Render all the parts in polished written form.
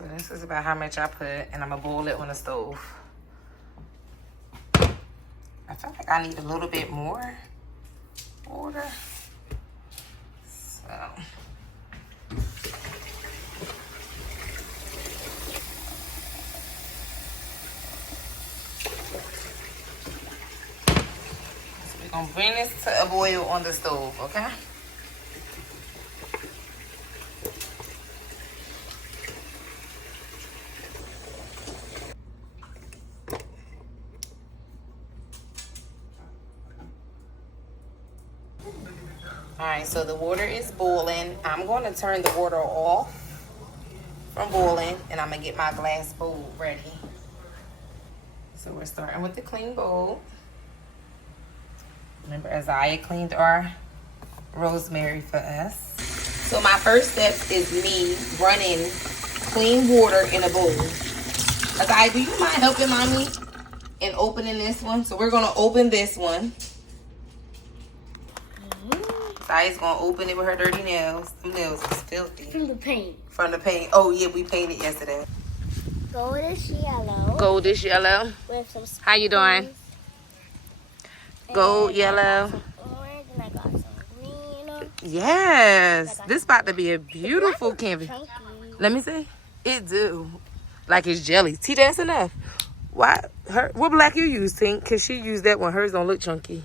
So this is about how much I put, and I'm gonna boil it on the stove. I feel like I need a little bit more water. So we're gonna bring this to a boil on the stove, okay? All right, so the water is boiling. I'm going to turn the water off from boiling, and I'm going to get my glass bowl ready. So we're starting with the clean bowl. Remember, Isaiah cleaned our rosemary for us. So my first step is me running clean water in a bowl. Isaiah, do you mind helping mommy in opening this one? So we're going to open this one. Isaiah's gonna open it with her dirty nails. Them nails is filthy. From the paint. From the paint. Oh yeah, we painted yesterday. Goldish yellow. Goldish yellow. With some How you doing? Gold yellow. Some orange and I got some green. Yes. This about to be a beautiful canvas. Chunky. Let me see. It do. Like it's jelly. See, that's enough. Why? What black you use, Tink? Cause she used that one. Hers don't look chunky.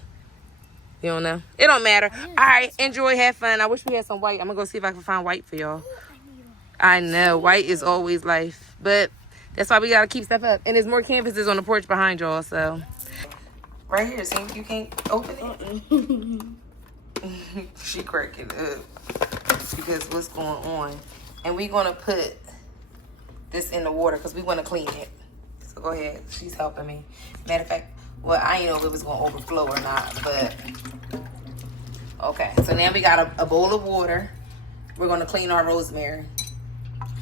You don't know? It don't matter. All right, enjoy, have fun. I wish we had some white. I'm going to go see if I can find white for y'all. I know. White is always life. But that's why we got to keep stuff up. And there's more canvases on the porch behind y'all, so. Right here, see? You can't open it? She cracking up. Because what's going on. And we're going to put this in the water because we want to clean it. So go ahead. She's helping me. Matter of fact, well, I didn't know if it was going to overflow or not, but okay. So now we got a bowl of water. We're going to clean our rosemary.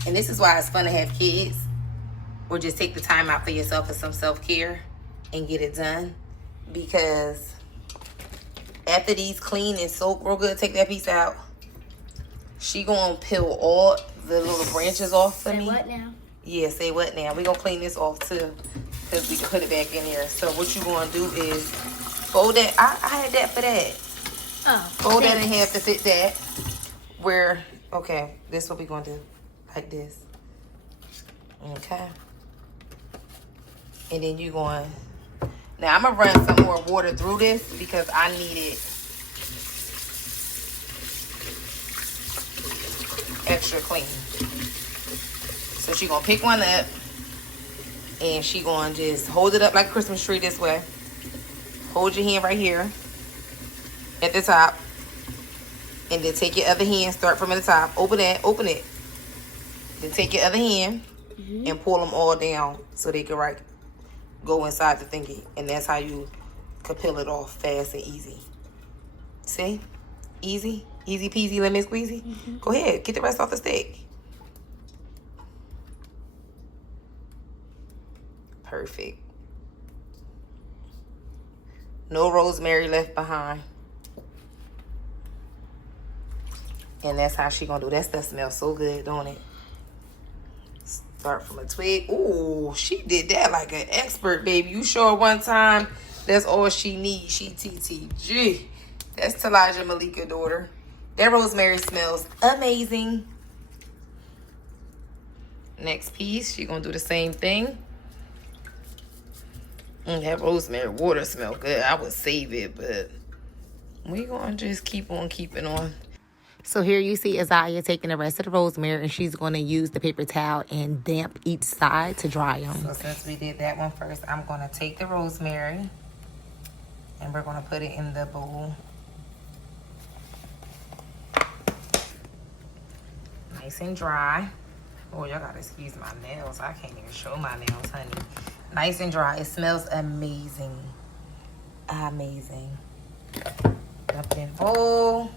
And this is why it's fun to have kids or just take the time out for yourself for some self-care and get it done. Because after these clean and soak real good, take that piece out, she going to peel all the little branches off for me. Say what now? Yeah, say what now? We're going to clean this off too. Because we can put it back in here. So what you're going to do is fold that. I had that for that. Oh, fold that in half to fit that. Where, okay, this is what we're going to do. Like this. Okay. And then you're going. Now I'm going to run some more water through this because I need it extra clean. So she's going to pick one up. And she gonna just hold it up like a Christmas tree this way. Hold your hand right here at the top. And then take your other hand, start from the top. Open it. Then take your other hand and pull them all down so they can go inside the thingy. And that's how you can peel it off fast and easy. See? Easy. Easy peasy, lemon squeezy. Go ahead, get the rest off the stick. Perfect. No rosemary left behind. And that's how she gonna do. That stuff smells so good, don't it? Start from a twig. Ooh, she did that like an expert, baby. You sure one time that's all she needs. She TTG. That's Talaja Malika daughter. That rosemary smells amazing. Next piece, she gonna do the same thing. That rosemary water smell good. I would save it, but we gonna just keep on keeping on. So here you see Isaiah taking the rest of the rosemary, and she's gonna use the paper towel and damp each side to dry them. So since we did that one first, I'm gonna take the rosemary and we're gonna put it in the bowl. Nice and dry. Oh, y'all gotta excuse my nails. I can't even show my nails, honey. Nice and dry. It smells amazing. Amazing. Dump it in the bowl.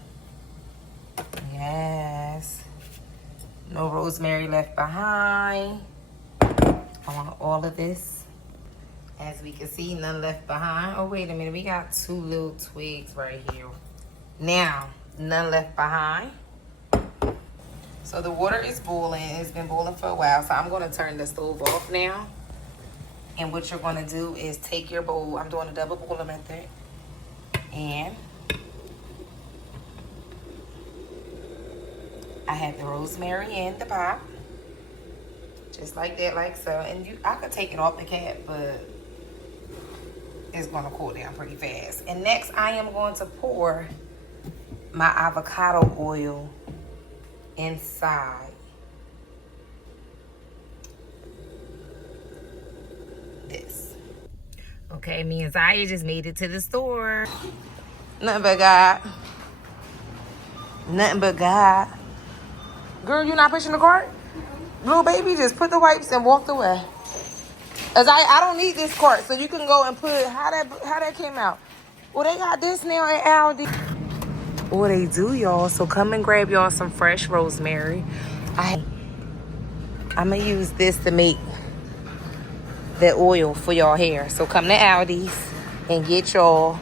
Yes. No rosemary left behind. I want all of this. As we can see, none left behind. Oh, wait a minute. We got 2 little twigs right here. Now, none left behind. So the water is boiling. It's been boiling for a while. So I'm going to turn the stove off now. And what you're going to do is take your bowl. I'm doing a double boiler method. And I have the rosemary in the pot. Just like that, like so. And I could take it off the cap, but it's going to cool down pretty fast. And next, I am going to pour my avocado oil inside this. Okay, me and Zaya just made it to the store. Nothing but God. Nothing but God. Girl, you not pushing the cart? Little baby just put the wipes and walked away. As I don't need this cart, so you can go and put how that came out. Well, they got this now at Aldi. What they do, y'all? So come and grab y'all some fresh rosemary. I'm gonna use this to make the oil for y'all hair. So come to Aldi's and get y'all.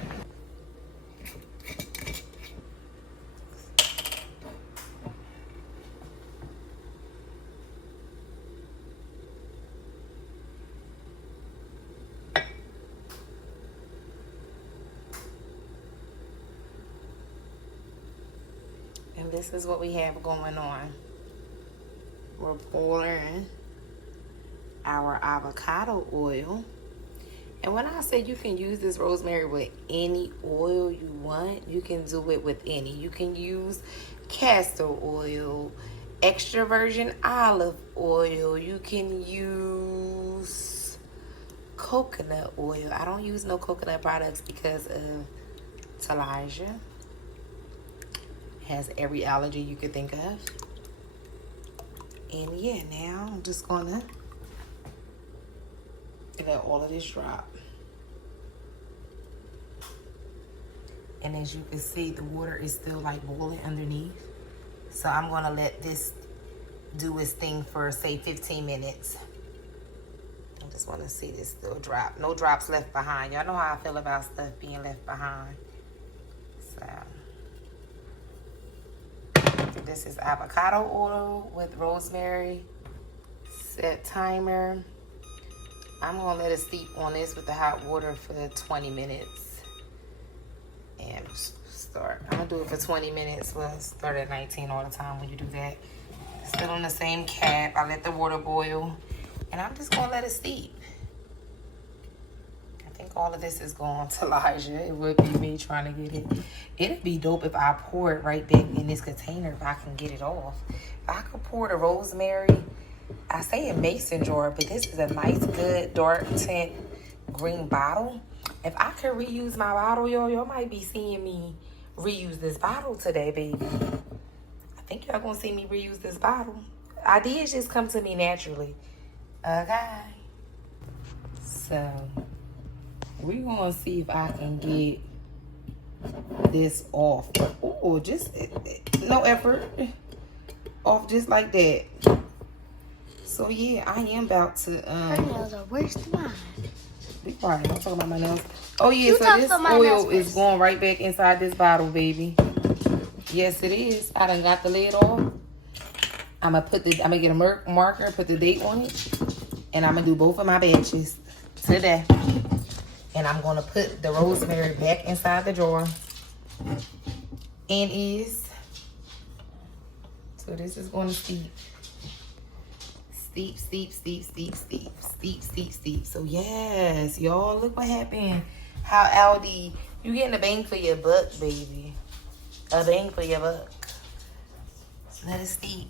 And this is what we have going on. We're pouring our avocado oil. And when I say you can use this rosemary with any oil you want, you can do it with any. You can use castor oil, extra virgin olive oil. You can use coconut oil. I don't use no coconut products because of Talijah. Has every allergy you could think of. And yeah, now I'm just gonna let all of this drop. And as you can see, the water is still like boiling underneath. So I'm gonna let this do its thing for say 15 minutes. I just wanna see this still drop. No drops left behind. Y'all know how I feel about stuff being left behind. So this is avocado oil with rosemary. Set timer. I'm gonna let it steep on this with the hot water for 20 minutes. And start. I'm gonna do it for 20 minutes. We'll start at 19 all the time when you do that. Still on the same cap. I let the water boil. And I'm just gonna let it steep. I think all of this is going to Elijah. It would be me trying to get it. It'd be dope if I pour it right back in this container if I can get it off. If I could pour the rosemary, I say a mason jar, but this is a nice, good, dark tint green bottle. If I could reuse my bottle, y'all might be seeing me reuse this bottle today, baby. I think y'all gonna see me reuse this bottle. Ideas just come to me naturally. Okay. So, we're gonna see if I can get this off. Oh, just no effort. Off just like that. So yeah, I am about to Her nails are worse than mine. be quiet. Don't talk about my nails. Oh yeah, You so talk this about my nails oil is first. going right back inside this bottle, baby. Yes, it is. I done got the lid off. I'm gonna get a marker, put the date on it, and I'm gonna do both of my batches today. And I'm gonna put the rosemary back inside the jar. So this is gonna steep. Steep, steep, steep, steep, steep, steep, steep, steep. So yes, y'all, look what happened. How Aldi, you getting a bang for your buck, baby. A bang for your buck. So let it steep.